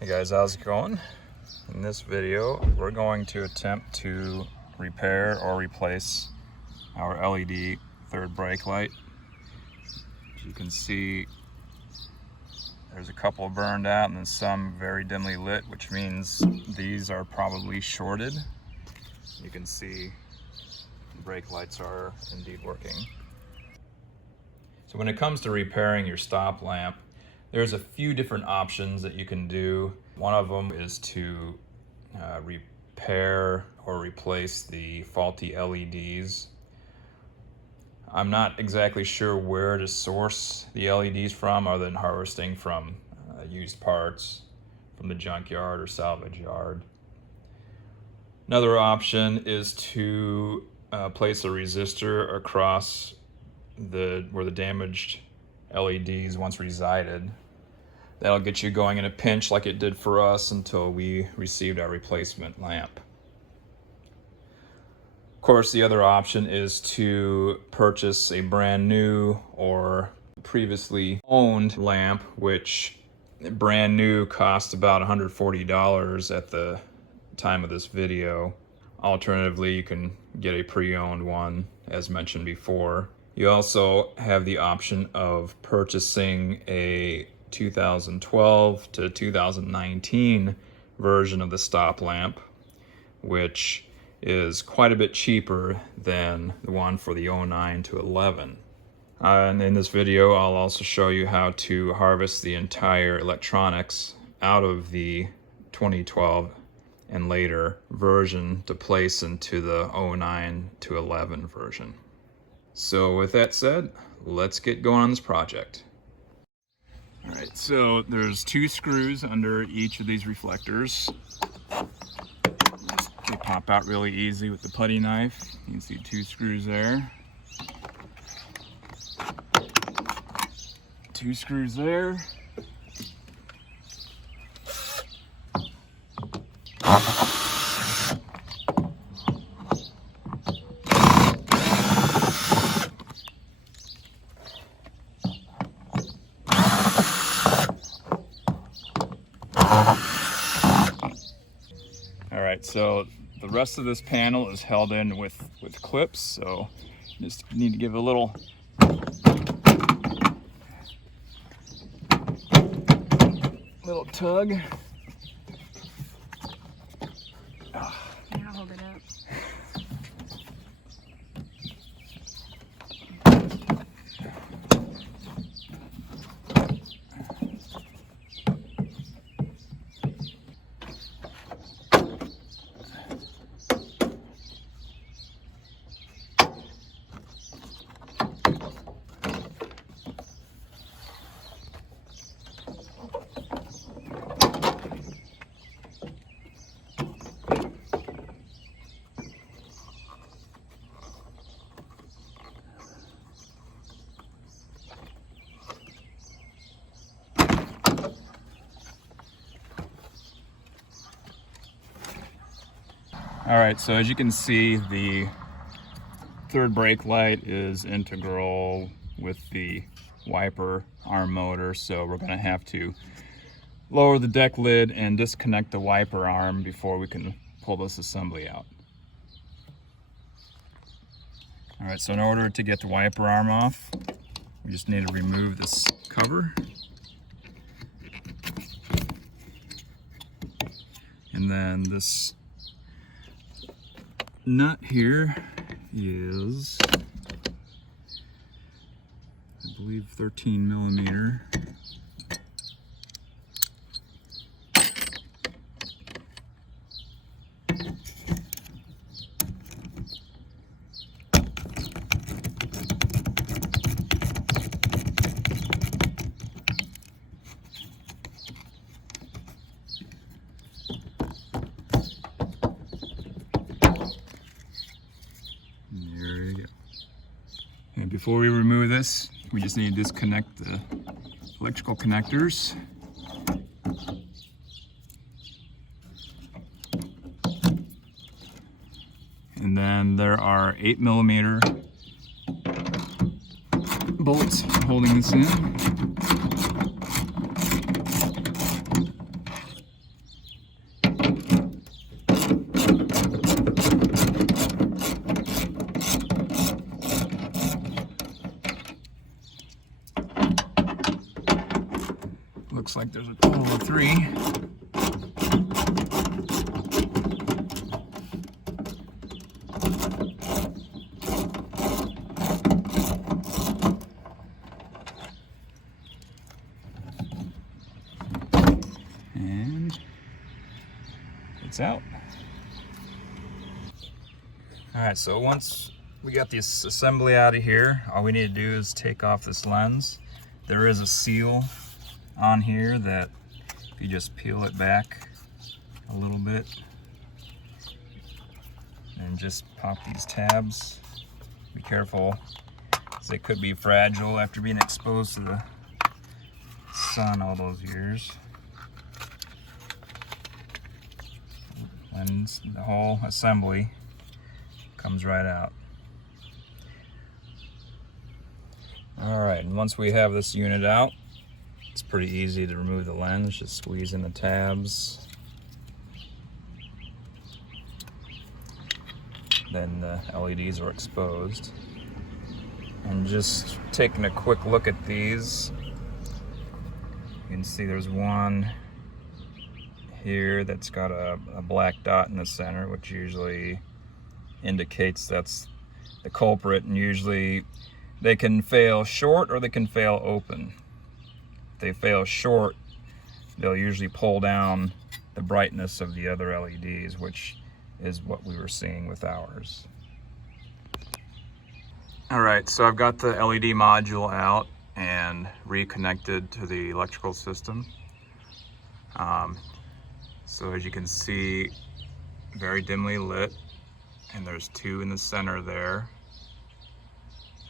Hey guys, how's it going? In this video, we're going to attempt to repair or replace our LED third brake light. As you can see, there's a couple burned out and then some very dimly lit, which means these are probably shorted. You can see the brake lights are indeed working. So when it comes to repairing your stop lamp, there's a few different options that you can do. One of them is to repair or replace the faulty LEDs. I'm not exactly sure where to source the LEDs from other than harvesting from used parts from the junkyard or salvage yard. Another option is to place a resistor across where the damaged LEDs once resided. That'll get you going in a pinch like it did for us until we received our replacement lamp. Of course, the other option is to purchase a brand new or previously owned lamp, which brand new cost about $140 at the time of this video. Alternatively, you can get a pre-owned one, as mentioned before. You also have the option of purchasing a 2012 to 2019 version of the stop lamp, which is quite a bit cheaper than the one for the 09 to 11. And in this video, I'll also show you how to harvest the entire electronics out of the 2012 and later version to place into the 09 to 11 version. So with that said, let's get going on this project. All right, so there's 2 screws under each of these reflectors. They pop out really easy with the putty knife. You can see 2 screws there. 2 screws there. Alright, so the rest of this panel is held in with clips, so you just need to give it a little tug. Yeah, hold it up. All right, so as you can see, the third brake light is integral with the wiper arm motor, so we're going to have to lower the deck lid and disconnect the wiper arm before we can pull this assembly out. All right, so in order to get the wiper arm off, we just need to remove this cover. And then this nut here is, I believe, 13 millimeter. There you go. And before we remove this, we just need to disconnect the electrical connectors. And then there are 8 millimeter bolts holding this in. like there's a total of 3. And it's out. Alright, so once we got this assembly out of here, all we need to do is take off this lens. There is a seal on here that if you just peel it back a little bit and just pop these tabs. Be careful, as they could be fragile after being exposed to the sun all those years. And the whole assembly comes right out. Alright, and once we have this unit out, it's pretty easy to remove the lens. Just squeeze in the tabs. Then the LEDs are exposed. And just taking a quick look at these, you can see there's one here that's got a black dot in the center, which usually indicates that's the culprit, and usually they can fail short or they can fail open. If they fail short, they'll usually pull down the brightness of the other LEDs, which is what we were seeing with ours. Alright, so I've got the LED module out and reconnected to the electrical system. So as you can see, very dimly lit, and there's 2 in the center there.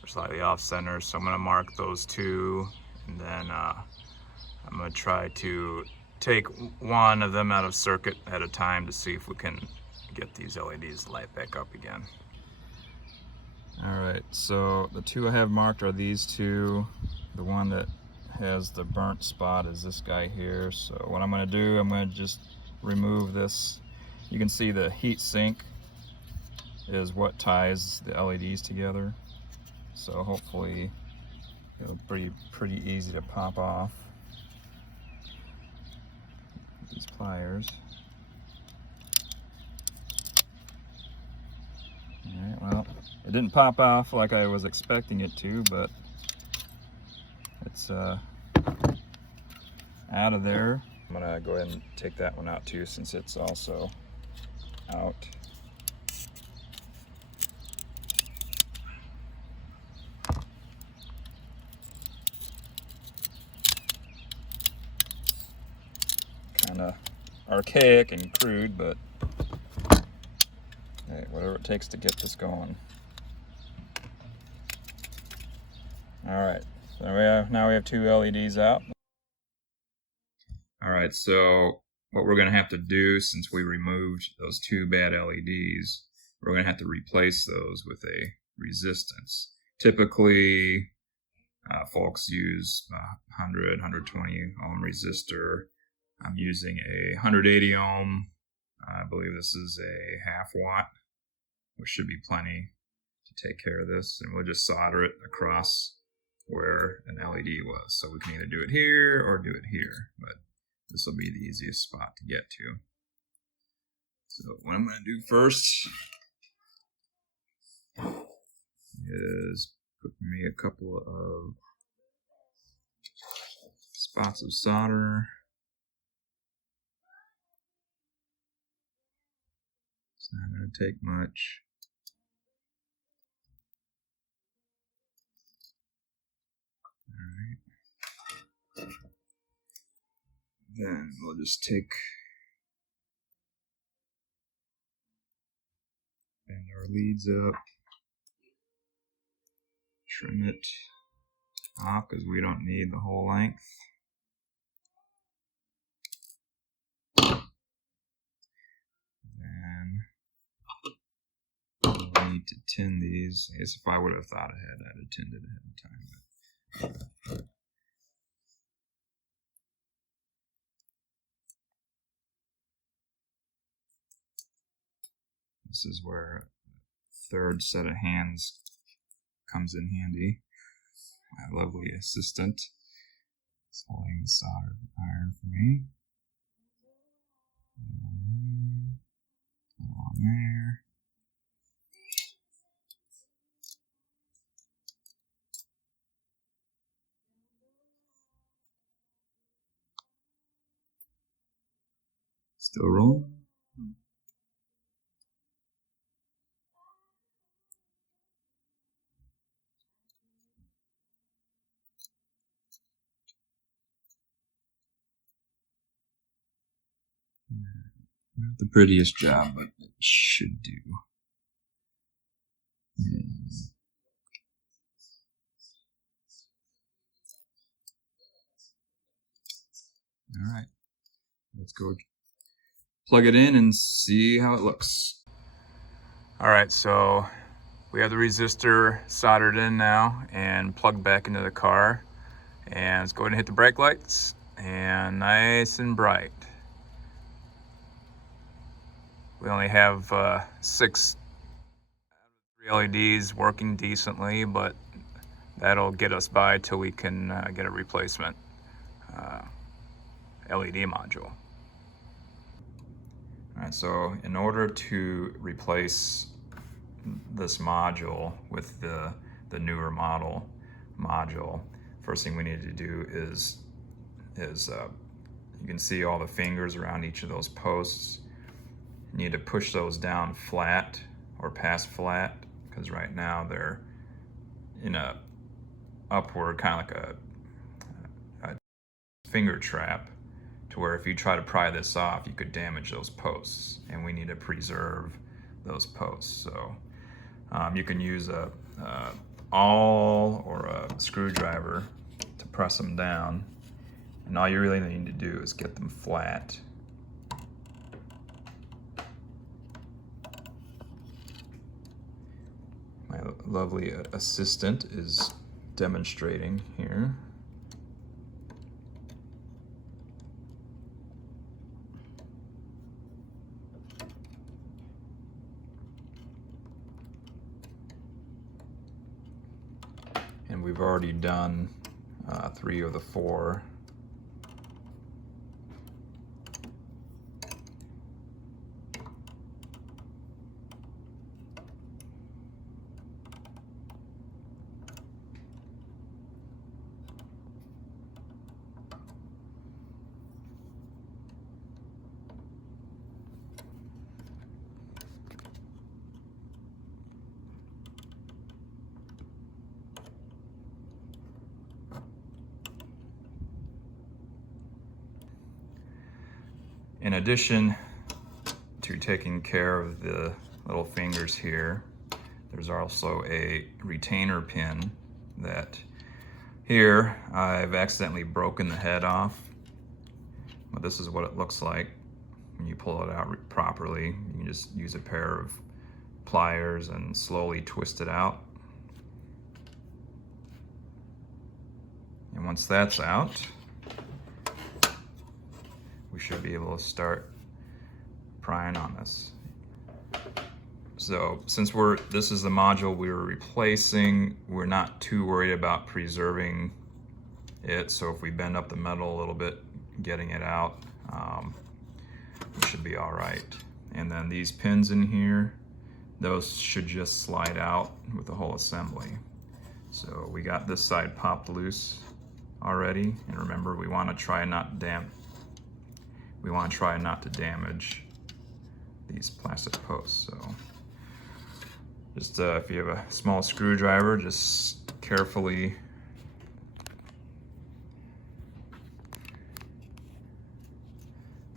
They're slightly off center, so I'm going to mark those 2, and then I'm going to try to take one of them out of circuit at a time to see if we can get these LEDs to light back up again. Alright, so the 2 I have marked are these 2. The one that has the burnt spot is this guy here. So what I'm going to do, I'm going to just remove this. You can see the heat sink is what ties the LEDs together. So hopefully it'll be pretty easy to pop off with these pliers. Alright, well, it didn't pop off like I was expecting it to, but it's out of there. I'm gonna go ahead and take that one out too, since it's also out. Kind of archaic and crude, but hey, whatever it takes to get this going. Alright, so now we have 2 LEDs out. Alright, so what we're going to have to do, since we removed those 2 bad LEDs, we're going to have to replace those with a resistance. Typically, folks use 100, 120 ohm resistor. I'm using a 180 ohm. I believe this is a half watt, which should be plenty to take care of this. And we'll just solder it across where an LED was. So we can either do it here or do it here, but this will be the easiest spot to get to. So what I'm going to do first is put me a couple of spots of solder. It's not going to take much. Alright. Then we'll just bend our leads up, trim it off because we don't need the whole length. Then we'll need to tin these. I guess if I would have thought ahead, I'd have tinned it ahead of time. But this is where a 3rd set of hands comes in handy. My lovely assistant. It's holding the soldered iron for me. Along there. Still rolling. Not the prettiest job, but it should do. All right, let's go plug it in and see how it looks. All right, so we have the resistor soldered in now and plugged back into the car. And let's go ahead and hit the brake lights, and nice and bright. We only have 6 LEDs working decently, but that'll get us by till we can get a replacement LED module. All right, so in order to replace this module with the newer model module, first thing we need to do is you can see all the fingers around each of those posts. You need to push those down flat or past flat, because right now they're in a upward, kind of like a finger trap, to where if you try to pry this off, you could damage those posts, and we need to preserve those posts. So you can use a awl or a screwdriver to press them down, and all you really need to do is get them flat. My lovely assistant is demonstrating here. And we've already done 3 of the 4. In addition to taking care of the little fingers here, there's also a retainer pin that here I've accidentally broken the head off. But this is what it looks like when you pull it out properly. You can just use a pair of pliers and slowly twist it out. And once that's out, we should be able to start prying on this. So since this is the module we were replacing, we're not too worried about preserving it. So if we bend up the metal a little bit, getting it out, we should be all right. And then these pins in here, those should just slide out with the whole assembly. So we got this side popped loose already. And remember, we want to try not to damage these plastic posts. So just if you have a small screwdriver, just carefully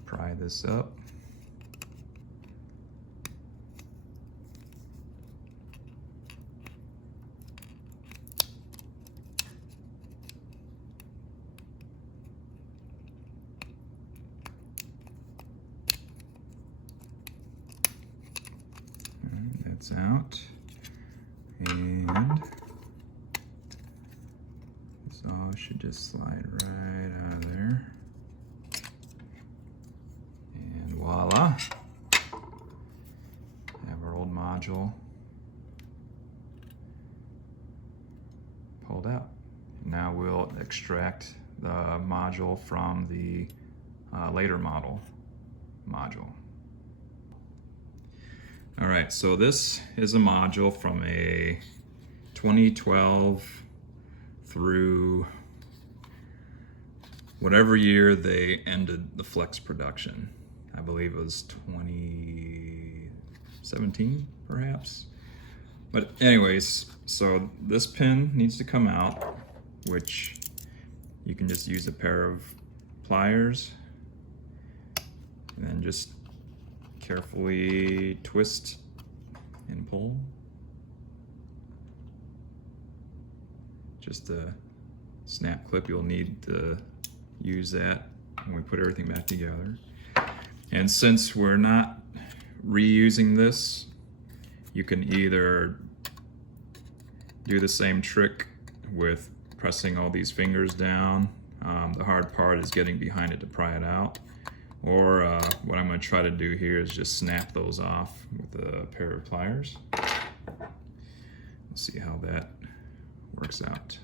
pry this up. That's out, and this all should just slide right out of there, and voila, we have our old module pulled out. Now we'll extract the module from the later model module. All right, so this is a module from a 2012 through whatever year they ended the Flex production. I believe it was 2017, perhaps. But anyways, so this pin needs to come out, which you can just use a pair of pliers and then just carefully twist and pull. Just a snap clip, you'll need to use that when we put everything back together. And since we're not reusing this, you can either do the same trick with pressing all these fingers down. The hard part is getting behind it to pry it out. Or what I'm going to try to do here is just snap those off with a pair of pliers. Let's see how that works out.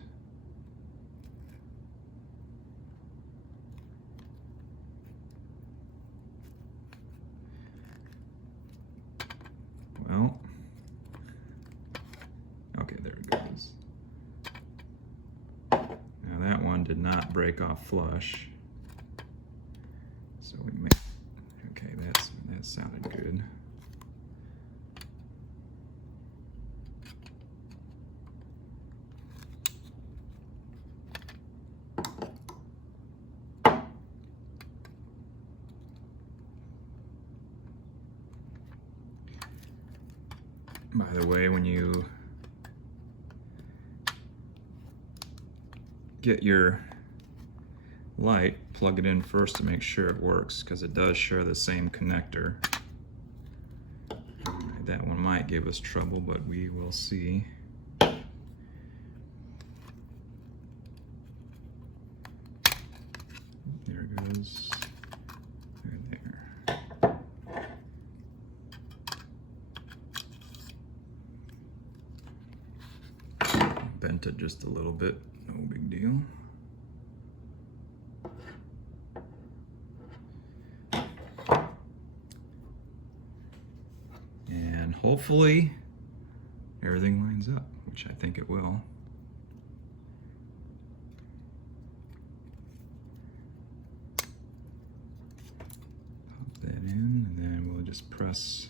Well, okay, there it goes. Now that one did not break off flush. So we may, okay, that sounded good. By the way, when you get your light, plug it in first to make sure it works, because it does share the same connector. That one might give us trouble, but we will see. There it goes. Right there. Bent it just a little bit, no big deal. And hopefully everything lines up, which I think it will. Pop that in, and then we'll just press.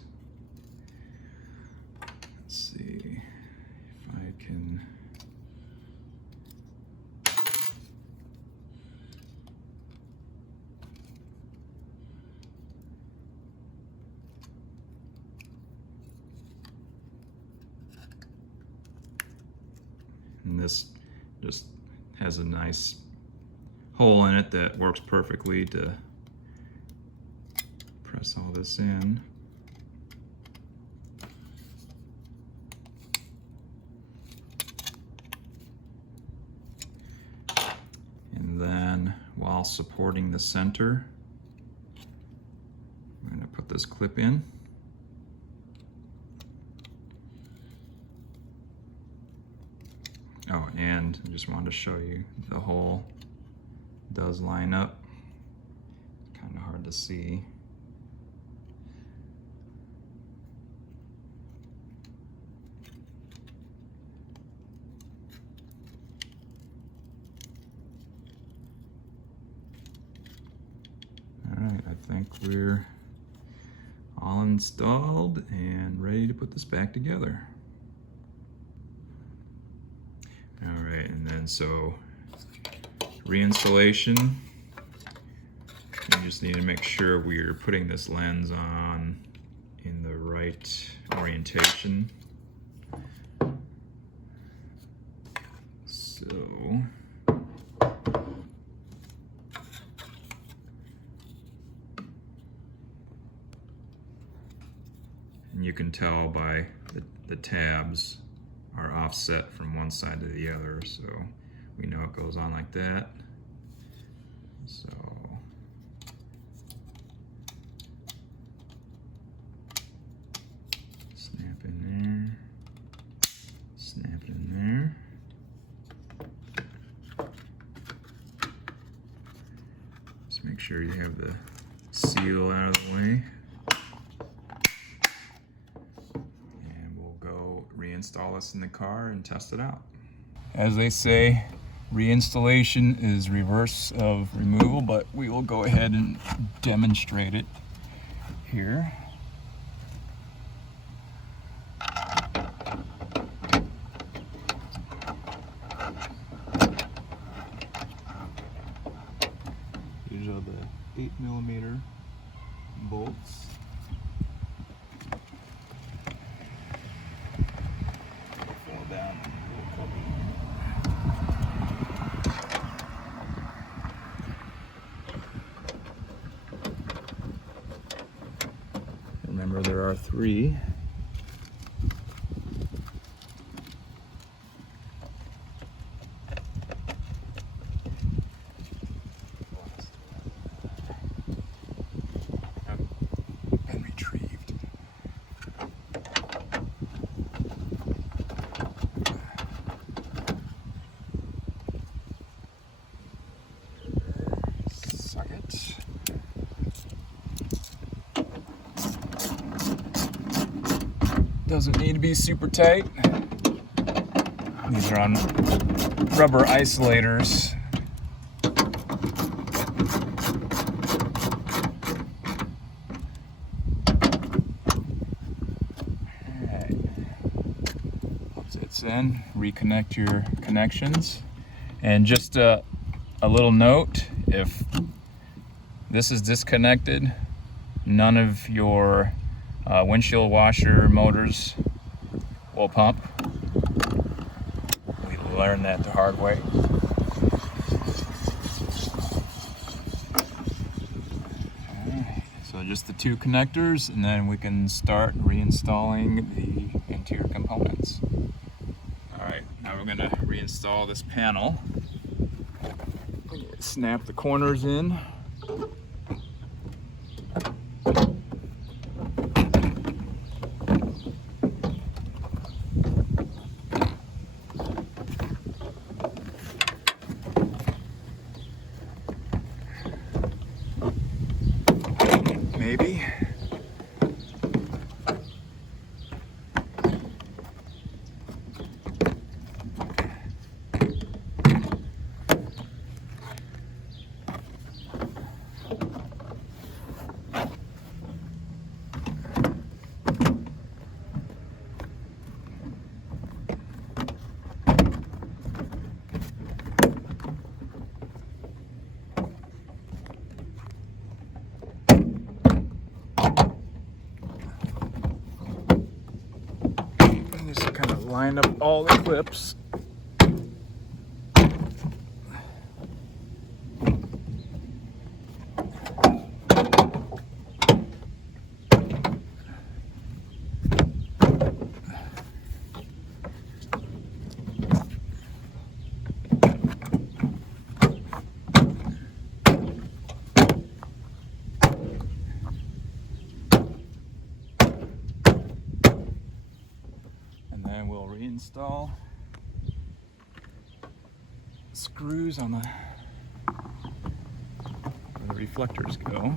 Let's see if I can. And this just has a nice hole in it that works perfectly to press all this in. And then while supporting the center, I'm going to put this clip in. Oh, and I just wanted to show you the hole does line up. Kind of hard to see. All right, I think we're all installed and ready to put this back together. All right, and then so reinstallation, you just need to make sure we're putting this lens on in the right orientation. So and you can tell by the tabs are offset from one side to the other, so we know it goes on like that. So snap in there, snap it in there. sure you have the seal out of the way. And we'll go reinstall this in the car and test it out. As they say, reinstallation is reverse of removal, but we will go ahead and demonstrate it here. These are the 8mm bolts. Fall down. Remember, there are 3. And retrieved. Suck it. Doesn't need to be super tight. These are on rubber isolators. Alright. Once it's in, reconnect your connections. And just a little note, if this is disconnected, none of your windshield washer motors will pump. We learned that the hard way. Okay, so just the 2 connectors, and then we can start reinstalling the interior components. Alright, now we're going to reinstall this panel. Snap the corners in. Maybe. Just kind of line up all the clips. And we'll reinstall screws on the where the reflectors go.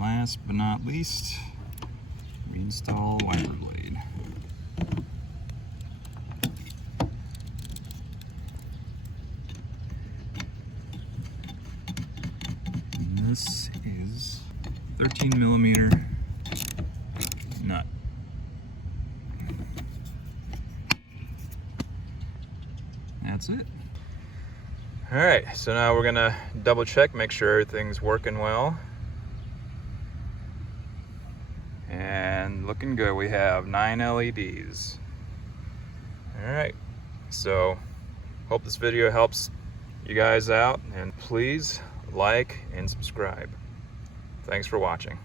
Last but not least, reinstall wiper blade. And this is 13mm nut. That's it. All right, so now we're gonna double check, make sure everything's working well. And looking good. We have 9 LEDs. All right, so hope this video helps you guys out, and please like and subscribe. Thanks for watching.